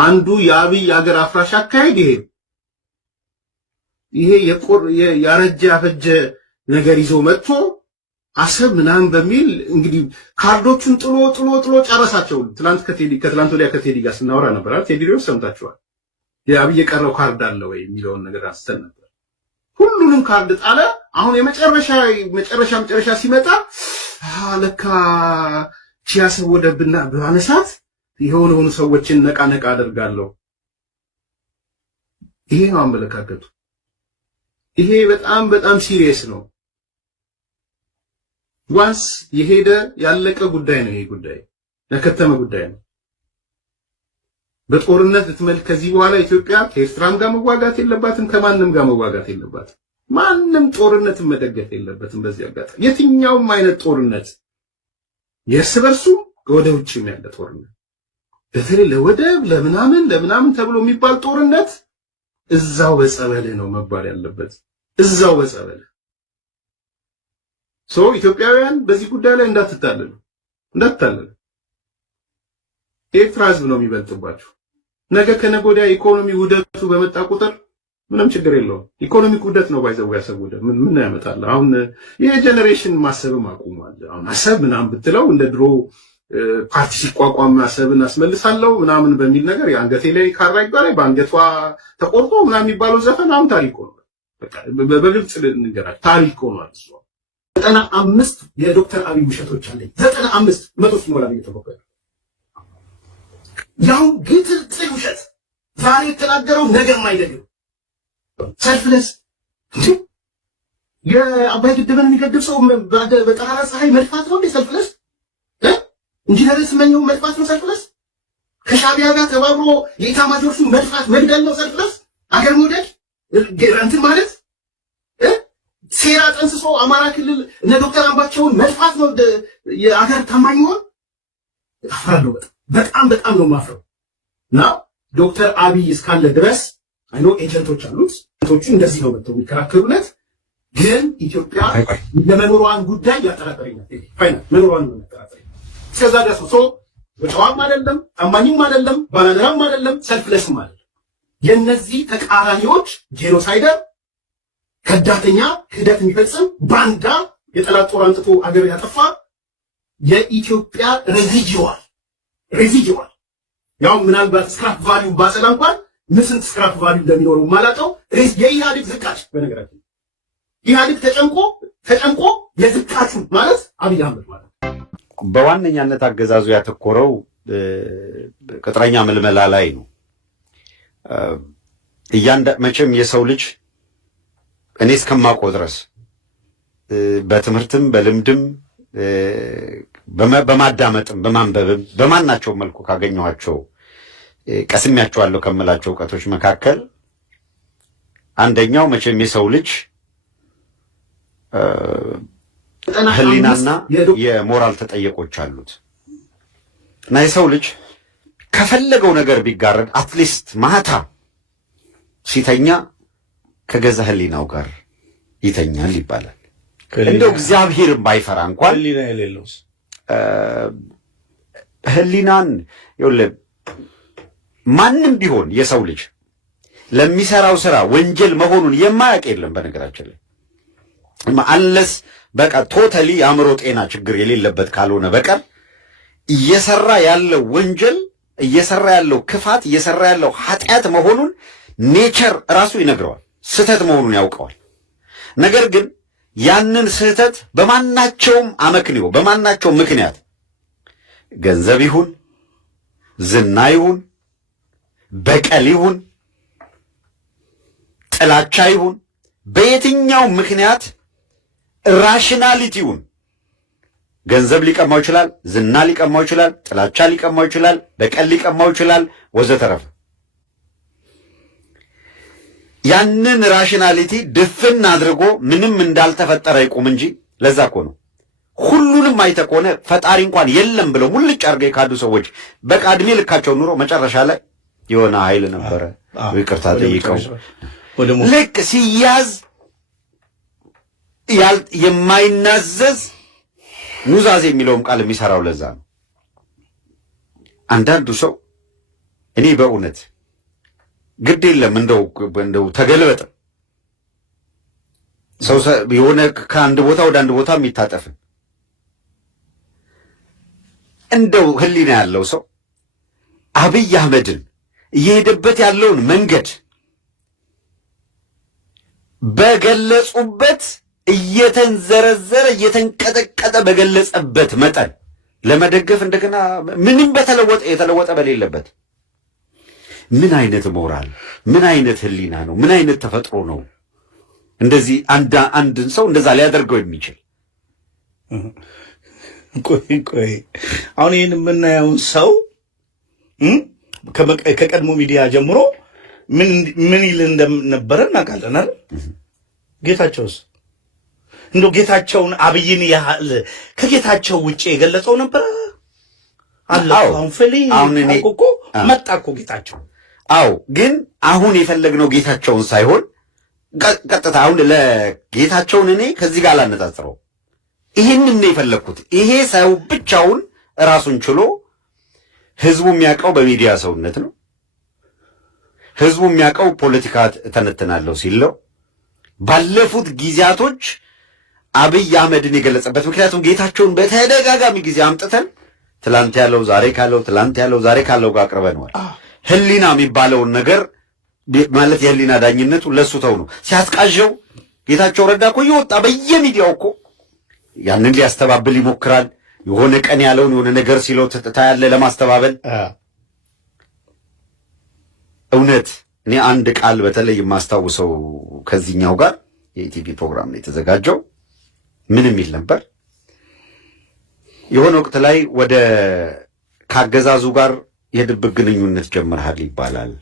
አንዱ የአብይ አገር አፍራሽ አካሄድ ይሄ ያረጀ ያፈጀ ነገር ይዞ መጥቶ አሰብ ምናምን በሚል እንግዲህ ካርዶቹን ጥሎ ጨረሳቸው። ከትላንት ወዲያ ከቴዲ ጋር ስናወራ ነበር አይደል? ቴዲ ሪዮስ ሰምታችኋል። የአብይ የቀረው ካርድ አለ ወይ የሚለውን ነገር አንስተን ነበር። ሁሉንም ካርድ ጣለ። አሁን መጨረሻ ሲመጣ ለካ ቺያሰብ ወደብና ባነሳት የሆኑ ሰዎችን ነቃ አደርጋለሁ። ይሄ ነው አመለካከቱ። ይሄ በጣም ሲሪየስ ነው። ዋንስ የሄደ ያለቀ ጉዳይ ነው። ይሄ ጉዳይ ለከተመ ጉዳይ ነው። በጦርነት ልትመልክ ከዚህ በኋላ ኢትዮጵያ ከኤርትራም ጋር መዋጋት የለባትም፣ ከማንም ጋር መዋጋት የለባትም። ማንም ጦርነትን መደገፍ የለበትም። በዚህ አጋጣሚ የትኛውም አይነት ጦርነት የእርስ በርሱ ወደ ውጭም ያለ ጦርነት በተለይ ለወደብ ለምናምን ተብሎ የሚባል ጦርነት እዛው በጸበል ነው መባል ያለበት። እዛው በጸበል ኢትዮጵያውያን በዚህ ጉዳይ ላይ እንዳትታለሉ። ኤርትራ ህዝብ ነው የሚበልጥባችሁ። ነገ ከነገ ወዲያ ኢኮኖሚ ውደቱ በመጣ ቁጥር ምንም ችግር የለውም። ኢኮኖሚክ ውደት ነው ባይዘው ያሰቡደ ምን ያመጣል? አሁን ይሄ ጄኔሬሽን ማሰብም አቁሟል። አሁን አሰብ ምናምን ብትለው እንደ ድሮ ፓርቲ ሲቋቋም አሰብን አስመልሳለሁ ምናምን በሚል ነገር የአንገቴ ላይ ካራ ይባላል በአንገቷ ተቆርጦ ምናምን የሚባለው ዘፈን አሁን ታሪክ ሆኗል። በቃ በግልጽ ልንገራችሁ ታሪክ ሆኗል። 95 የዶክተር አብይ ውሸቶች አለኝ 95 መቶ ሲሞላ እየተቆጠረ ያው ግልጽ ውሸት ዛሬ የተናገረው ነገር ማይደግም ሰልፍለስ የአባይ ግድብን የሚገድብ ሰው በጠራራ ፀሐይ መልፋት ነው እንዴ ሰልፍለስ? ኢንጂነር ስመኘው መልፋት ነው ሰልፍለስ? ከሻቢያ ጋር ተባብሮ የኢታማዦር ሹም መልፋት መግደል ነው ሰልፍለስ? አገር መውደድ እንትን ማለት ሴራ ጠንስሶ አማራ ክልል እነ ዶክተር አምባቸውን መልፋት ነው የአገር ታማኝ ሆን? አፍራለሁ። በጣም ነው ማፍረው። እና ዶክተር አብይ እስካለ ድረስ አይኖ ኤጀንቶች አሉት። ኤጀንቶቹ እንደዚህ ነው መጥተው የሚከራከሩለት። ግን ኢትዮጵያ ለመኖሯን ጉዳይ ያጠራጠረኛል። ፋይናል መኖሯን ነው ያጠራጠረኛል። እስከዛ ድረስ ወጫዋም አይደለም፣ ታማኝም አይደለም፣ ባላደራም አይደለም፣ ሰልፍለስም አይደለም። የነዚህ ተቃራኒዎች ጄኖሳይደር ከዳተኛ ክህደት የሚፈጽም ባንዳ የጠላት ጦር አንጥቶ አገር ያጠፋ የኢትዮጵያ ሬዚጂዋል ያው ምናልባት ስክራፕ ቫልዩ ባሰላ እንኳን ምስንት ስክራፕ ቫልዩ እንደሚኖረው ማላቀው የኢህአዴግ ዝቃጭ። በነገራችን ኢህአዴግ ተጨንቆ የዝቃጩ ማለት አብይ አህመድ ማለት በዋነኛነት አገዛዙ ያተኮረው ቅጥረኛ ምልመላ ላይ ነው። መቼም የሰው ልጅ እኔ እስከማውቀው ድረስ በትምህርትም በልምድም በማዳመጥም በማንበብም በማናቸው መልኩ ካገኘኋቸው ቀስሚያቸዋለሁ ከምላቸው እውቀቶች መካከል አንደኛው መቼም የሰው ልጅ ሕሊናና የሞራል ተጠየቆች አሉት እና የሰው ልጅ ከፈለገው ነገር ቢጋረድ አትሊስት ማታ ሲተኛ ከገዛ ሕሊናው ጋር ይተኛል ይባላል። እንደው እግዚአብሔር ባይፈራ እንኳን ሕሊና የሌለውስ ሕሊናን ይኸውልህ ማንም ቢሆን የሰው ልጅ ለሚሰራው ስራ ወንጀል መሆኑን የማያውቅ የለም። በነገራችን ላይ አንለስ በቃ ቶታሊ የአእምሮ ጤና ችግር የሌለበት ካልሆነ በቀር እየሰራ ያለው ወንጀል፣ እየሰራ ያለው ክፋት፣ እየሰራ ያለው ኃጢአት መሆኑን ኔቸር ራሱ ይነግረዋል። ስህተት መሆኑን ያውቀዋል። ነገር ግን ያንን ስህተት በማናቸውም አመክንዮ በማናቸውም ምክንያት ገንዘብ ይሁን ዝና ይሁን በቀል ይሁን ጥላቻ ይሁን በየትኛው ምክንያት ራሽናሊቲውን ገንዘብ ሊቀማው ይችላል፣ ዝና ሊቀማው ይችላል፣ ጥላቻ ሊቀማው ይችላል፣ በቀል ሊቀማው ይችላል ወዘተረፈ። ያንን ራሽናሊቲ ድፍን አድርጎ ምንም እንዳልተፈጠረ ይቁም እንጂ ለዛ እኮ ነው ሁሉንም አይተህ ከሆነ ፈጣሪ እንኳን የለም ብለው ሙልጭ አድርገው የካዱ ሰዎች በቃ እድሜ ልካቸው ኑሮ መጨረሻ ላይ የሆነ ኃይል ነበረ ይቅርታ ጠይቀው ልክ ሲያዝ የማይናዘዝ ኑዛዜ የሚለውም ቃል የሚሰራው ለዛ ነው። አንዳንዱ ሰው እኔ በእውነት ግድ የለም እንደው ተገልበጥ ሰው የሆነ ከአንድ ቦታ ወደ አንድ ቦታ የሚታጠፍ እንደው ህሊና ያለው ሰው አብይ አህመድን እየሄደበት ያለውን መንገድ በገለጹበት እየተንዘረዘረ እየተንቀጠቀጠ በገለጸበት መጠን ለመደገፍ እንደገና ምንም የተለወጠ በሌለበት ምን አይነት ሞራል፣ ምን አይነት ህሊና ነው? ምን አይነት ተፈጥሮ ነው እንደዚህ አንድን ሰው እንደዛ ሊያደርገው የሚችል? ቆይ አሁን ይህን የምናየውን ሰው ከቀድሞ ሚዲያ ጀምሮ ምን ይል እንደነበረ እናውቃለን አይደል? ጌታቸውስ እንደው ጌታቸውን አብይን ያህል ከጌታቸው ውጭ የገለጸው ነበር አለ። አሁን ፍሊ እኮ መጣ እኮ ጌታቸው። አዎ፣ ግን አሁን የፈለግነው ጌታቸውን ሳይሆን ቀጥታ አሁን ለጌታቸውን እኔ ከዚህ ጋር አላነጻጽረው። ይህንን ነው የፈለግኩት። ይሄ ሰው ብቻውን ራሱን ችሎ ህዝቡ የሚያውቀው በሚዲያ ሰውነት ነው። ህዝቡ የሚያውቀው ፖለቲካ ተነትናለሁ ሲለው ባለፉት ጊዜያቶች አብይ አህመድን የገለጸበት ምክንያቱም ጌታቸውን በተደጋጋሚ ጊዜ አምጥተን ትላንት ያለው ዛሬ ካለው ትላንት ያለው ዛሬ ካለው ጋር አቅርበነዋል። ህሊና የሚባለውን ነገር ማለት የህሊና ዳኝነቱ ለሱ ተው ነው ሲያስቃዠው ጌታቸው ረዳ እኮ እየወጣ በየሚዲያው እኮ ያንን ሊያስተባብል ይሞክራል። የሆነ ቀን ያለውን የሆነ ነገር ሲለው ታያለ ለማስተባበል። እውነት እኔ አንድ ቃል በተለይ የማስታውሰው ከዚህኛው ጋር የኢቲቪ ፕሮግራም ነው የተዘጋጀው። ምን የሚል ነበር? የሆነ ወቅት ላይ ወደ ካገዛዙ ጋር የድብቅ ግንኙነት ጀምረሃል ይባላል።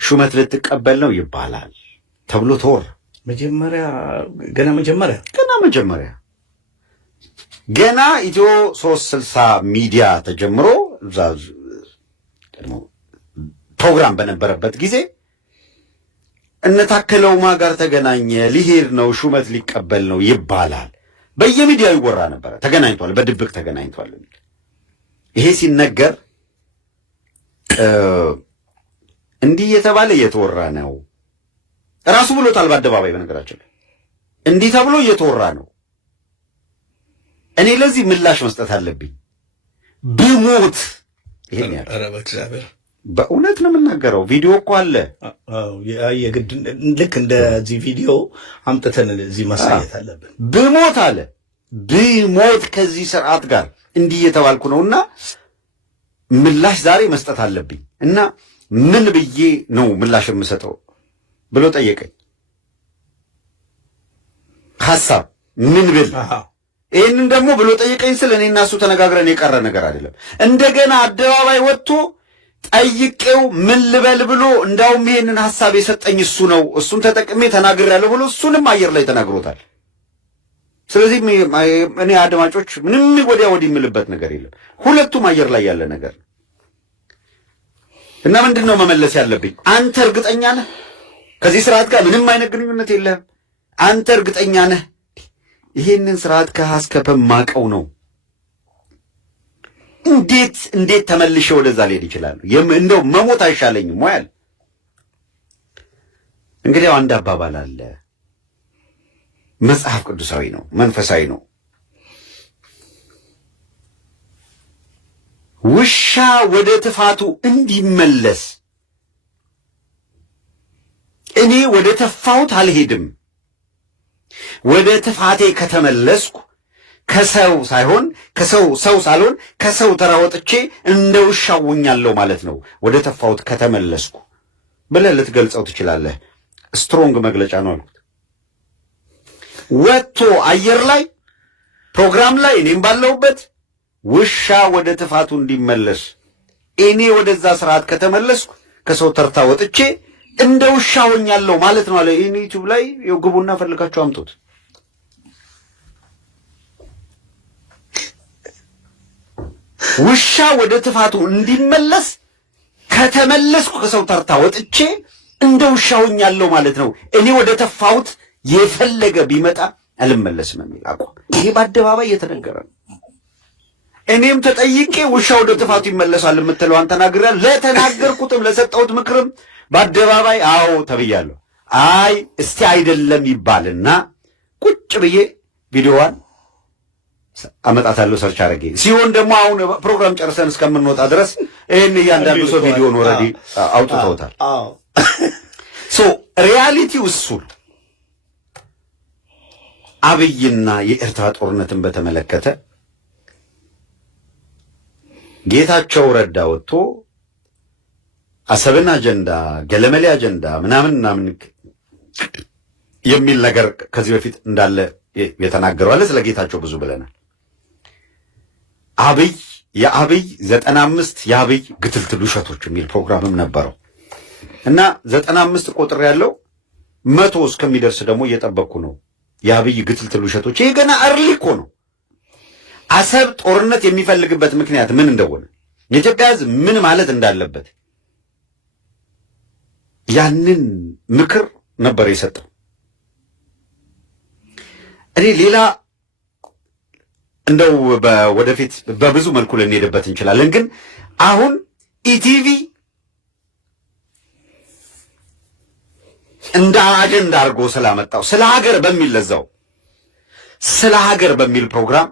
ሹመት ልትቀበል ነው ይባላል ተብሎ ተወር ገና ኢትዮ 360 ሚዲያ ተጀምሮ ፕሮግራም በነበረበት ጊዜ እነታከለውማ ጋር ተገናኘ፣ ሊሄድ ነው፣ ሹመት ሊቀበል ነው ይባላል። በየሚዲያው ይወራ ነበር። ተገናኝቷል፣ በድብቅ ተገናኝቷል። ይሄ ሲነገር እንዲህ የተባለ እየተወራ ነው። ራሱ ብሎታል በአደባባይ። በነገራችን ላይ እንዲህ ተብሎ እየተወራ ነው። እኔ ለዚህ ምላሽ መስጠት አለብኝ። ብሞት ይሄን ያለው በእውነት ነው የምናገረው። ቪዲዮ እኮ አለ። የግድ ልክ እንደዚህ ቪዲዮ አምጥተን እዚህ ማሳየት አለብን። ብሞት አለ ብሞት ከዚህ ስርዓት ጋር እንዲህ እየተባልኩ ነውና ምላሽ ዛሬ መስጠት አለብኝ እና ምን ብዬ ነው ምላሽ የምሰጠው ብሎ ጠየቀኝ። ሐሳብ ምን ብል ይህንን ደግሞ ብሎ ጠየቀኝ ስል እኔና እሱ ተነጋግረን የቀረ ነገር አይደለም። እንደገና አደባባይ ወጥቶ ጠይቄው ምን ልበል ብሎ እንዳውም ይሄንን ሐሳብ የሰጠኝ እሱ ነው፣ እሱን ተጠቅሜ ተናግሬያለሁ ብሎ እሱንም አየር ላይ ተናግሮታል። ስለዚህ እኔ አድማጮች ምንም ወዲያ ወዲህ የምልበት ነገር የለም። ሁለቱም አየር ላይ ያለ ነገር እና ምንድን ነው መመለስ ያለብኝ? አንተ እርግጠኛ ነህ ከዚህ ስርዓት ጋር ምንም አይነት ግንኙነት የለህም? አንተ እርግጠኛ ነህ? ይሄንን ስርዓት ከሀስከፈ ማቀው ነው። እንዴት ተመልሼ ወደዛ ልሄድ ይችላል? እንደው መሞት አይሻለኝም ወይ? እንግዲህ አንድ አባባል አለ፣ መጽሐፍ ቅዱሳዊ ነው፣ መንፈሳዊ ነው። ውሻ ወደ ትፋቱ እንዲመለስ እኔ ወደ ተፋሁት አልሄድም። ወደ ትፋቴ ከተመለስኩ ከሰው ሳልሆን ከሰው ተራወጥቼ እንደ ውሻ ሆኛለሁ ማለት ነው። ወደ ተፋሁት ከተመለስኩ ብለህ ልትገልጸው ትችላለህ። ስትሮንግ መግለጫ ነው አልኩት። ወጥቶ አየር ላይ ፕሮግራም ላይ እኔም ባለሁበት ውሻ ወደ ትፋቱ እንዲመለስ እኔ ወደዛ ስርዓት ከተመለስኩ ከሰው ተርታ ወጥቼ እንደ ውሻ ሆኛለሁ ማለት ነው አለ። ዩቲዩብ ላይ ግቡና ፈልጋችሁ አምጡት። ውሻ ወደ ትፋቱ እንዲመለስ ከተመለስኩ ከሰው ተርታ ወጥቼ እንደ ውሻ ሆኛለሁ ማለት ነው። እኔ ወደ ተፋሁት የፈለገ ቢመጣ አልመለስም የሚል አቋም ይሄ በአደባባይ የተነገረ ነው። እኔም ተጠይቄ ውሻ ወደ ጥፋቱ ይመለሳል የምትለዋን ተናግሬያለሁ። ለተናገርኩትም ለሰጠሁት ምክርም በአደባባይ አዎ ተብያለሁ። አይ እስቲ አይደለም ይባልና ቁጭ ብዬ ቪዲዮዋን አመጣታለሁ ሰርች አድርጌ ሲሆን ደግሞ አሁን ፕሮግራም ጨርሰን እስከምንወጣ ድረስ ይሄን እያንዳንዱ ሰው ቪዲዮን ኦልሬዲ አውጥተውታል። ሶ ሪያሊቲው እሱ አብይና የኤርትራ ጦርነትን በተመለከተ ጌታቸው ረዳ ወጥቶ አሰብን አጀንዳ ገለመሌ አጀንዳ ምናምን የሚል ነገር ከዚህ በፊት እንዳለ የተናገረው አለ። ስለ ጌታቸው ብዙ ብለናል። የአብይ 95 የአብይ ግትልትል ውሸቶች የሚል ፕሮግራምም ነበረው እና 95 ቁጥር ያለው 100 እስከሚደርስ ደግሞ እየጠበቅኩ ነው። የአብይ ግትልትል ውሸቶች ይሄ ገና አርሊ እኮ ነው። አሰብ ጦርነት የሚፈልግበት ምክንያት ምን እንደሆነ የኢትዮጵያ ሕዝብ ምን ማለት እንዳለበት ያንን ምክር ነበር የሰጠው። እኔ ሌላ እንደው ወደፊት በብዙ መልኩ ልንሄድበት እንችላለን። ግን አሁን ኢቲቪ እንደ አጀንዳ አድርጎ ስላመጣው ስለ ሀገር በሚል ለዛው ስለ ሀገር በሚል ፕሮግራም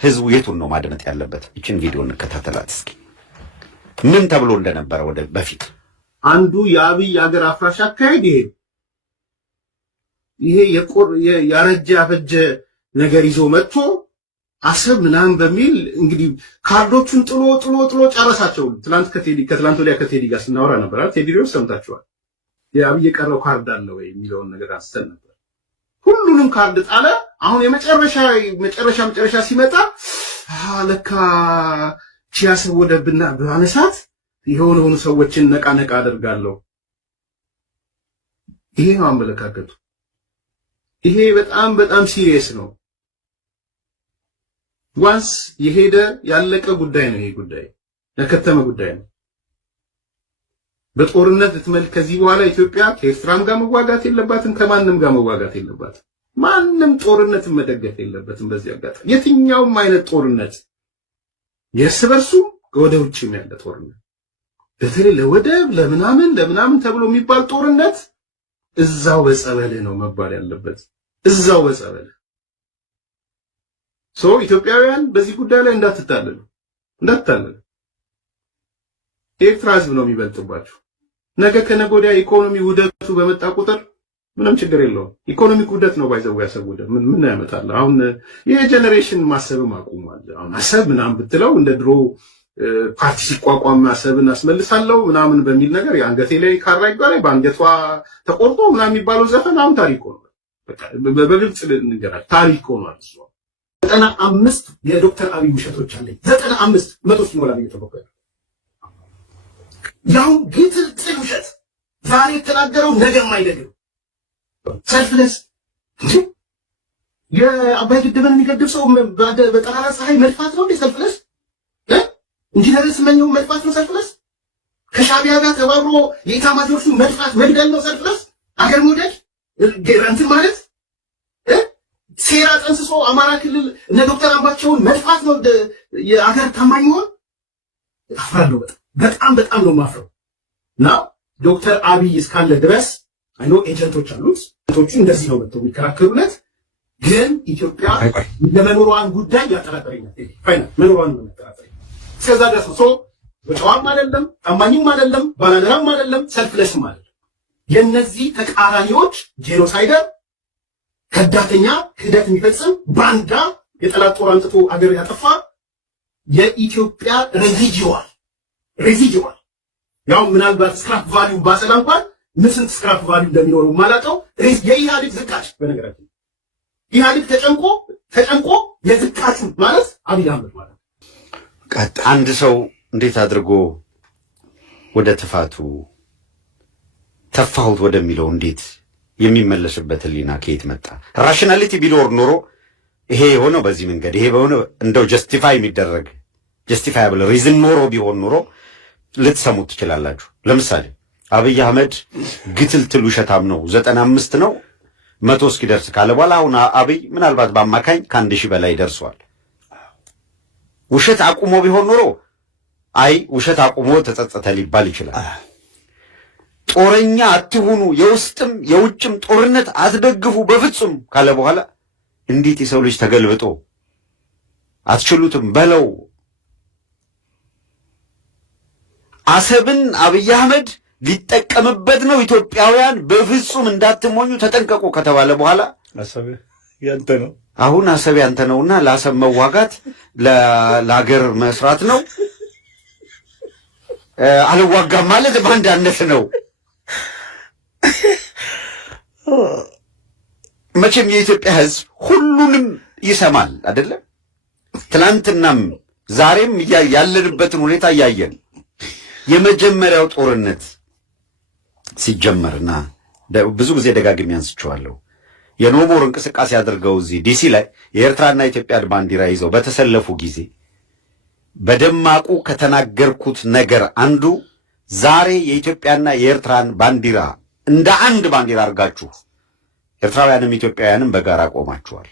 ህዝቡ የቱን ነው ማድመጥ ያለበት? ይችን ቪዲዮ እንከታተላት እስኪ ምን ተብሎ እንደነበረ ወደ በፊት። አንዱ የአብይ ሀገር አፍራሽ አካሄድ ይሄ ያረጀ ያፈጀ ነገር ይዞ መጥቶ አሰብ ምናምን በሚል እንግዲህ ካርዶቹን ጥሎ ጨረሳቸው። ከትላንት ወዲያ ከቴዲ ጋር ስናወራ ነበር አይደል? ቴዲ ሪዮስ ሰምታችኋል። የአብይ የቀረው ካርድ አለ ወይ የሚለውን ነገር አንስተን ነበር። ሁሉንም ካርድ ጣለ። አሁን መጨረሻ ሲመጣ ለካ ቺያሰብ ወደብና በአነሳት የሆኑ ሰዎችን ነቃ አደርጋለሁ። ይሄ ነው አመለካከቱ። ይሄ በጣም ሲሪየስ ነው። ዋንስ የሄደ ያለቀ ጉዳይ ነው። ይሄ ጉዳይ ያከተመ ጉዳይ ነው። በጦርነት ልትመልክ ከዚህ በኋላ ኢትዮጵያ ከኤርትራም ጋር መዋጋት የለባትም፣ ከማንም ጋር መዋጋት የለባትም። ማንም ጦርነትን መደገፍ የለበትም። በዚህ አጋጣሚ የትኛውም አይነት ጦርነት የእርስ በርሱ ወደ ውጭም ያለ ጦርነት በተለይ ለወደብ ለምናምን ተብሎ የሚባል ጦርነት እዛው በጸበልህ ነው መባል ያለበት። እዛው በጸበልህ ኢትዮጵያውያን በዚህ ጉዳይ ላይ እንዳትታለሉ። የኤርትራ ሕዝብ ነው የሚበልጥባችሁ። ነገ ከነገ ወዲያ ኢኮኖሚ ውደቱ በመጣ ቁጥር ምንም ችግር የለውም። ኢኮኖሚክ ውደት ነው ባይዘው ያሰቡደ ምን ያመጣል? አሁን ይሄ ጄኔሬሽን ማሰብም አቁሟል። አሁን አሰብ ምናምን ብትለው እንደ ድሮ ፓርቲ ሲቋቋም አሰብን አስመልሳለሁ ምናምን በሚል ነገር የአንገቴ ላይ ካራ ይባላል በአንገቷ ተቆርጦ ምናምን የሚባለው ዘፈን አሁን ታሪክ ሆኗል። በቃ በግልጽ ልንገራችሁ ታሪክ ሆኗል። 95 የዶክተር አብይ ውሸቶች አለኝ 95 100 ሲሞላ ነው የተበቀለ ያው ግትልትል ውሸት ዛሬ የተናገረው ነገም አይደግም። ሰልፍለስ የአባይ ግድብን የሚገድብ ሰው በጠራራ ፀሐይ መልፋት ነው እንዴ? ሰልፍለስ ኢንጂነር ስመኘው መልፋት ነው ሰልፍለስ? ከሻቢያ ጋር ተባብሮ የኢታማዦር ሹም መልፋት መግደል ነው ሰልፍለስ? አገር መውደድ እንትን ማለት ሴራ ጠንስሶ አማራ ክልል እነ ዶክተር አምባቸውን መልፋት ነው የአገር ታማኝ ሆን? አፍራለሁ። በጣም ነው ማፍረው። እና ዶክተር አብይ እስካለ ድረስ አይኖ ኤጀንቶች አሉት። ኤጀንቶቹ እንደዚህ ነው መጥተው የሚከራከሩለት። ግን ኢትዮጵያ ለመኖሯን ጉዳይ ያጠራጠረኛል። ፋይናል መኖሯን ነው ያጠራጠረኛል። እስከዛ ድረስ ነው በጨዋም አይደለም ታማኝም አይደለም ባላደራም አይደለም ሰልፍለስም አይደለም። የነዚህ ተቃራኒዎች ጄኖሳይደር ከዳተኛ ክህደት የሚፈጽም ባንዳ የጠላት ጦር አንጥቶ አገር ያጠፋ የኢትዮጵያ ሬዚጁዋል ያው ምናልባት ስክራፕ ቫልዩ ባሰላ እንኳን ስንት ስክራፕ ቫልዩ እንደሚኖረው ማላቀው የኢህአዴግ ዝቃጭ። በነገራችን ኢህአዴግ ተጨንቆ የዝቃጩ ማለት አብይ አህመድ ማለት አንድ ሰው እንዴት አድርጎ ወደ ጥፋቱ ተፋሁት ወደሚለው እንዴት የሚመለስበት ህሊና ከየት መጣ? ራሽናሊቲ ቢኖር ኖሮ ይሄ የሆነው በዚህ መንገድ ይሄ በሆነ እንደው ጀስቲፋያብል ሪዝን ኖሮ ቢሆን ኖሮ ልትሰሙት ትችላላችሁ። ለምሳሌ አብይ አህመድ ግትልትል ውሸታም ነው 95 ነው 100 እስኪደርስ ካለ በኋላ አሁን አብይ ምናልባት በአማካኝ ከ1000 በላይ ደርሷል። ውሸት አቁሞ ቢሆን ኖሮ አይ ውሸት አቁሞ ተጸጸተ ሊባል ይችላል። ጦረኛ አትሁኑ፣ የውስጥም የውጭም ጦርነት አትደግፉ በፍጹም ካለ በኋላ እንዴት የሰው ልጅ ተገልብጦ አትችሉትም በለው። አሰብን አብይ አህመድ ሊጠቀምበት ነው፣ ኢትዮጵያውያን በፍጹም እንዳትሞኙ ተጠንቀቁ ከተባለ በኋላ አሰብ ያንተ ነው፣ አሁን አሰብ ያንተ ነውና ለአሰብ መዋጋት ለሀገር መስራት ነው፣ አልዋጋም ማለት ባንዳነት ነው። መቼም የኢትዮጵያ ሕዝብ ሁሉንም ይሰማል አይደለ? ትናንትናም ዛሬም ያለንበትን ሁኔታ እያየን የመጀመሪያው ጦርነት ሲጀመርና ብዙ ጊዜ ደጋግሜ አንስቼዋለሁ። የኖሞር እንቅስቃሴ አድርገው እዚህ ዲሲ ላይ የኤርትራና የኢትዮጵያን ባንዲራ ይዘው በተሰለፉ ጊዜ በደማቁ ከተናገርኩት ነገር አንዱ ዛሬ የኢትዮጵያና የኤርትራን ባንዲራ እንደ አንድ ባንዲራ አድርጋችሁ ኤርትራውያንም ኢትዮጵያውያንም በጋራ ቆማችኋል።